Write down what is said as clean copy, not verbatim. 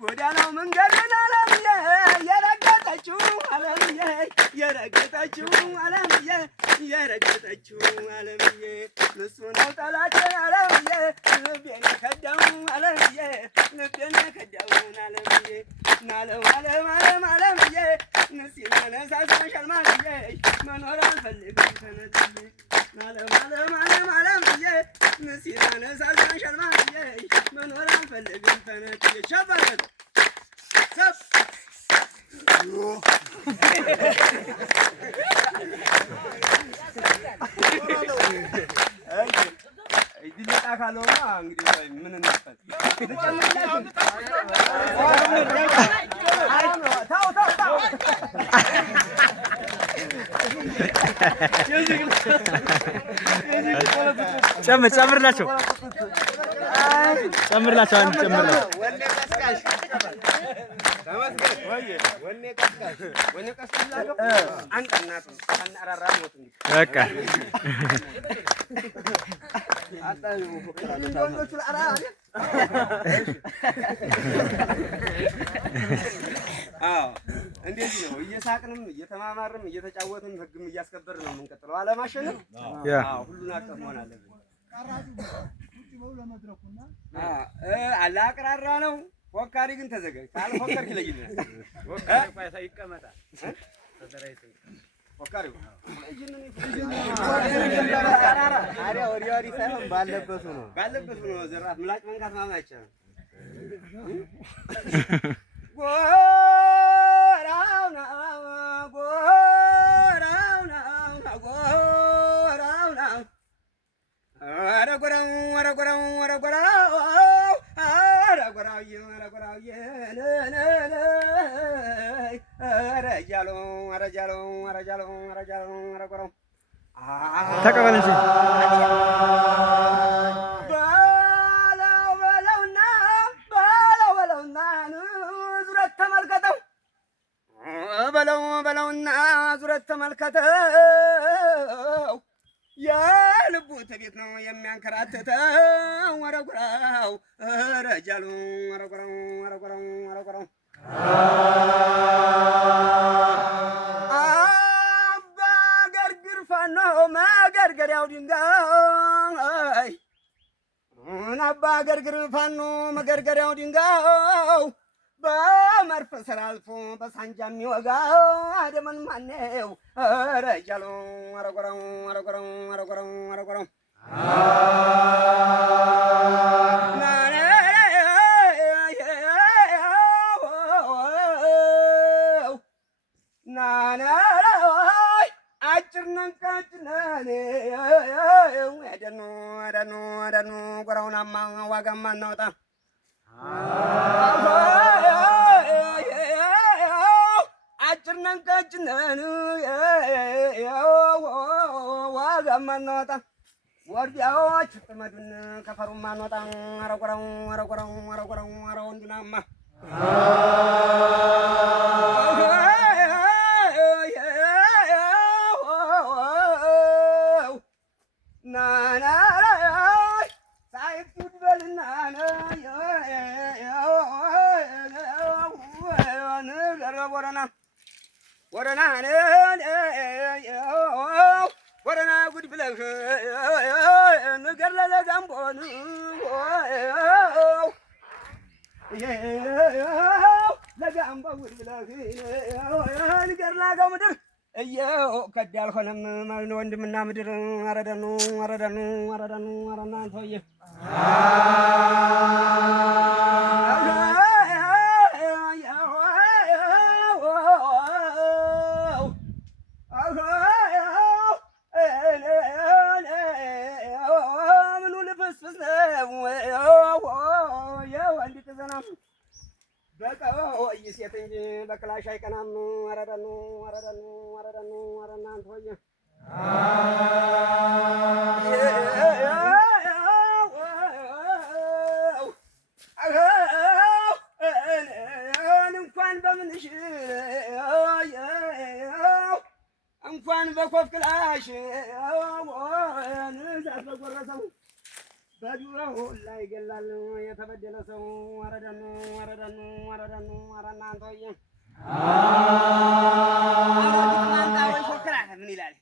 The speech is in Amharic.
ጎዳናው መንገዱን አለምዬ የረገጠችው አለምዬ የረገጠችው አለምዬ የረገጠችው አለምዬ እሱ ነው ጠላቴ አለምዬ ልቤን የከዳው አለምዬ ልቤን የከዳው አለምዬ ናለም አለም አለም አለምዬ ንሲና ነሳሳሽ አልማልዬ መኖር አልፈልግም ተነጥዬ ናለም አለም አለም አለምዬ ንሲና ነሳሳሽ አልማልዬ መኖር አልፈልግም ተነጥዬ ሸበረት ሰፍ ይድለጣ ካለውማ እንግዲህ ምን እናፈል ታው ታው ታው ጨምርላቸው ጨምርላቸው አንድ ጨምርላቸው ወኔ ቀስቃሽ ተመስገን ወኔ ቀስቃሽ ወኔ ቀስቃሽ አንቀናቱ አናራራ ሞት በቃ አጣዩ ወንዶቹ አራ አዎ እንደዚህ ነው። እየሳቅንም እየተማማርንም እየተጫወትንም ህግም እያስከበርን ነው የምንቀጥለው። አለማሸነፍ አዎ ሁሉን አቀፍ መሆን አለብን። አላቅራራ ነው። ፎካሪ ግን ተዘጋጅ ካልፎከርክ ይለይልህ። ፎካሪ ይቀመጣል ፎካሪው አሪያ ወዲያዲ ሳይሆን ባለበቱ ነው ዘራት ምላጭ መንካት ማማ አይቻልም። ጎራውና ጎራውና ጎራውና አረ ጎራው አረ ጎራው አረ ጎራው አረ ጎራው አረ ጎራው አረ ጃሎ አረ ጃሎ አረ ጃሎ አረ ጃሎ አረ ጎራው ተቀበል እንጂ በለውና ዙረት ተመልከተው የልቡ ትቤት ነው የሚያንከራተተው ወረጉራው ረጃሉ ወረጉራው ወረጉራው ወረጉራው አባ ገርግር ፋኖ መገርገሪያው ድንጋይ አባ ገርግር ፋኖ መገርገሪያው ድንጋይ በመርፍ ስር አልፎ በሳንጃ የሚወጋው አደመን ማነው? ኧረ ጃሎ ኧረ ጎራው ኧረ ጎራው ኧረ ጎራው ኧረ ጎራው አጭር ነን ቀጭን ነን አደኑ አደኑ አደኑ ጎራውናማ ዋጋማ እናወጣ አጭር ነን ቀጭን ነን ዋጋማ እናወጣ ወርዲያዎች ጥመዱን ከፈሩማ እናወጣ ኧረ ጎራው ኧረ ጎራው ኧረ ጎራው ኧረ ወንዱናማ ወረና ጉድ ብለህ ንገር ለለጋምቦን ለጋምቦ ጉድ ብለህ ንገር ላጋው ምድር እየው ከዳ አልሆነም ወንድምና ምድር አረደኑ አረደኑ አረደኑ አረና አንተውዬ በቃ ወይ ሴት እንጂ በክላሽ አይቀናም። ኧረ ደኑ ኧረ ደኑ ኧረ ደኑ ኧረ እናንተ ወየ እንኳን በምንሽ እንኳን በኮፍ ክላሽ ንዛት በጎረሰው በዱረው ላይ ይገላል የተበደለ ሰው። ኧረ ደኑ ኧረ ደኑ ኧረ ደኑ ኧረ እናንተ ወየ ምን ይላል?